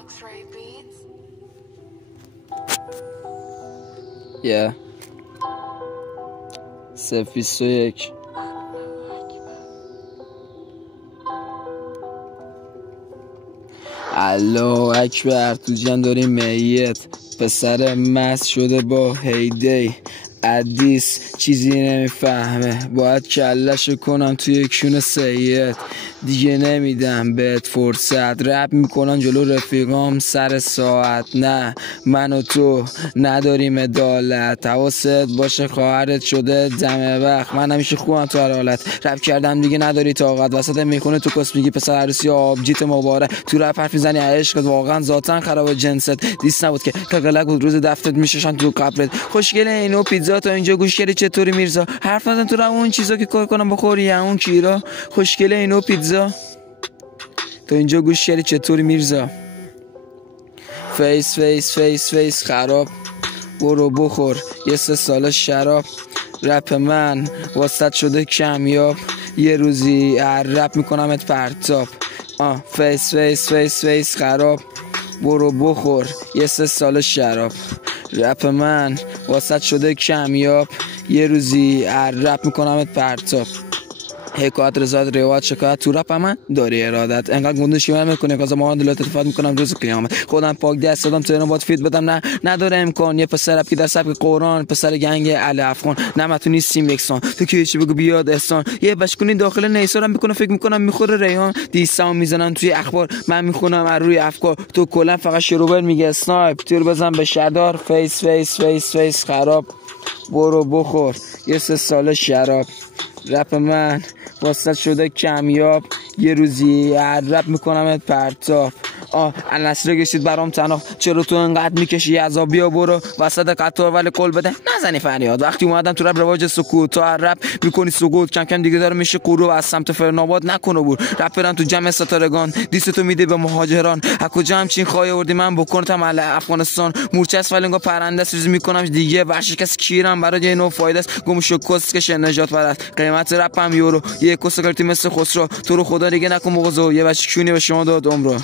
Luxray Beats. Yeah. 021 الله اکبر تو جمع داریم میت پسر مست شده با هیدی عدیس چیزی نمیفهمه باید کلشو کنم توی کشون سید دیگه نمیدم بهت فرصت رپ میکنن جلو رفیقام سر ساعت نه من و تو نداریم عدالت حواست باشه خواهرت شده دم وقت من همیشه خوبم تو هر حالت رپ کردم دیگه نداری طاقت وسط میخونه تو کس میگی پسر عروسی آبجیت مبارک تو رپ حرف میزنی عشقت واقعا ذاتن خراب جنست دیس نبود که قلق بود روز دفترت میششن تو قبرت خوشگله اینو پیتزا تا اینجا گوش کردی چطوری میرزا حرف نزن تو رو اون چیزا که کار کنم بخوری یا اون کیرا خوشگله اینو پیتزا تا اینجا گوش کردی چطوری میرزا فیس فیس فیس فیس خراب برو بخور یه 3 سال شراب رپ من واسط شده کمیاب یه روزی هر رپ میکنمت پرتاب فیس فیس فیس فیس خراب برو بخور یه 3 سال شراب رپ من واسط شده کمیاب یه روزی هر رپ میکنمت پرتاب حکایت رضایت روایت شکایت تو رپ من داری ارادت انقدر گندشی من میکنه که از ما دلت اتفاق میکنم روز قیامت خودم پاک دست دادم تو باید فیت بدم نه نداره امکان یه پسر رپ که در سبک قرآن پسر گنگ علی افغان نه من تو نیستیم یکسان تو که چی بگو بیاد احسان یه بشکونی داخل نیسارم میکنه فکر میکنم میخوره ریحان دیسامو میزنن توی اخبار من میخونم از روی افکار تو کلا فقط شروبر میگه اسنایپ تیر بزن به شدار فیس فیس فیس فیس خراب برو بخور یه 3 سال شراب رپ من واسط شده کمیاب یه روزی هر رپ میکنمت پرتاب النصر گشتید برام تنها چرا تو انقدر میکشی عذابیا برو وسط قطار ولی قول بده نزنی فریاد وقتی اومدم تو رپ رواج سکوت تو هر رپ میکنی سقوط کم کم دیگه داره میشه غروب از سمت فرناباد نکنه بور رپ برم تو جمع ستارگان دیست تو میده به مهاجران از کجا همچین خواهی آوردی من بکنم علی افغانستان مورچه است ولی انگار پرنده است ریز میکنم دیگه وحشی کس کیرم برای یه نوع فایده است گم شو کسکش نجات پرست قیمت رپم یورو یه کس کارتی مثل خسرو تو رو خدا دیگه نکن مغزو یه بچه کونی به شما داد عمرو